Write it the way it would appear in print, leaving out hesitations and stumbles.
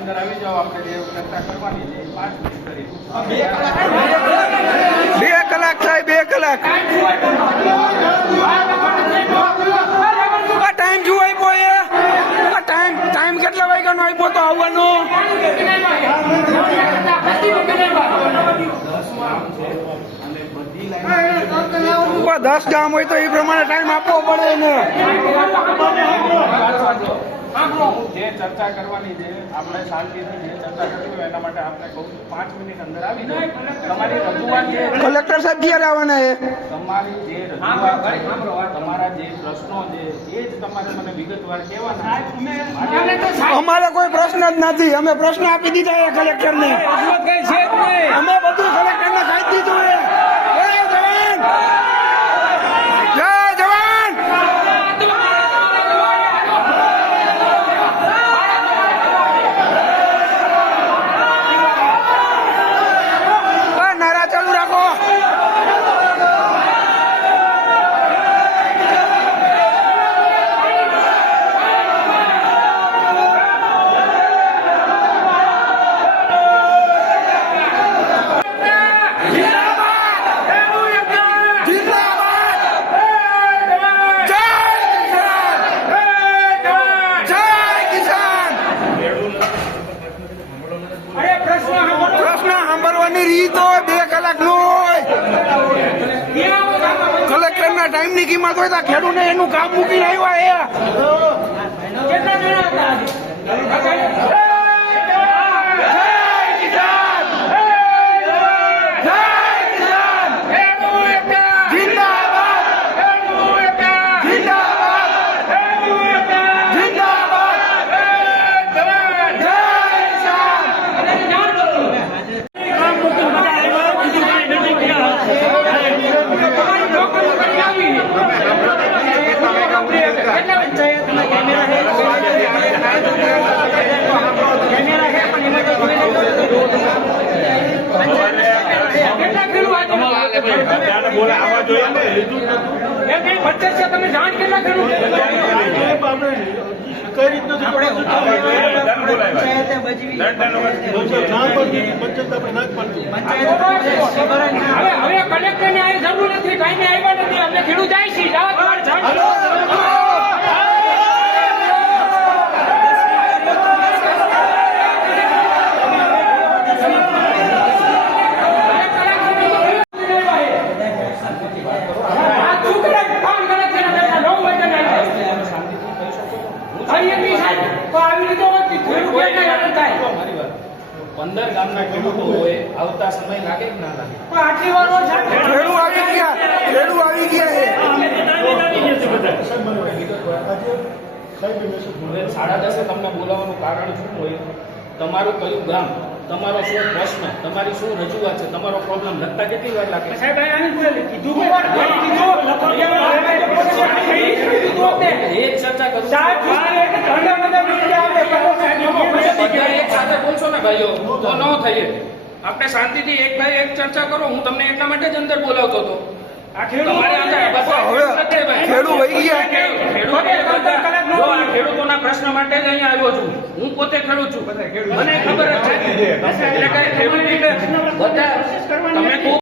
અંદર આવી જાઓ, આપણે જે ચર્ચા કરવાની છે 5 મિનિટ કરી. 2 કલાક થાય, 2 કલાક. ટાઈમ શું આપ્યો એ? ટાઈમ કેટલા વાગ્યાનો આપ્યો તો આવવાનો? 10 ગામ હોય તો એ પ્રમાણે ટાઈમ આપવો પડે ને. જે ચર્ચા કરવાની છે આપણે શાંતિથી જે ચર્ચા કરવી હોય એના માટે આપણે કહું છું 5 મિનિટ અંદર આવી જાય. તમારી રજૂઆત જે કલેક્ટર સાહેબ ક્યારે આવવાના છે? તમારી જે રજૂઆત છે, તમારા જે પ્રશ્નો છે એ જ તમારે મને વિગતવાર કહેવાના. અમારે કોઈ પ્રશ્ન જ નથી. અમે પ્રશ્ન આપી દીધા એ કલેક્ટરને. અમે બધું કલેક્ટરને કહી દીધું છે. જય જવાન! નારા ચાલુ રાખો. રીતો 2 કલાકનો હોય. કલેક્ટરના ટાઈમની કિંમત હોય તો ખેડૂતને એનું કામ મૂકીને આવ્યા તમે જાણ કેટલા કઈ હવે કલેક્ટર ને જરૂર નથી, ટાઈમે આવ્યા નથી, અમને ખેડૂત જાય છે. પંદર ગામના ખેડૂતો હોય, આવતા સમય લાગે કે ના લાગે? આટલી વાર ખેડૂત આવી ગયા છે. 10:30 તમને બોલાવવાનું કારણ શું હોય? તમારું કયું ગામ, તમારો શું પ્રશ્ન, તમારી શું રજૂઆત છે, તમારો પ્રોબ્લેમ લગતા કેટલી વાર લાગે? એક ચર્ચા કરું એક સાથે બોલશો ને ભાઈઓ તો ન થઈએ. આપણે શાંતિથી એક ભાઈ એક ચર્ચા કરો. હું તમને એટલા માટે જ અંદર બોલાવતો હતો. ખેડૂતોના પ્રશ્ન માટે જ અહીંયા આવ્યો છું. હું પોતે ખેડૂત છું, મને ખબર જ છે. એટલે કઈ ખેડૂત બધા તમે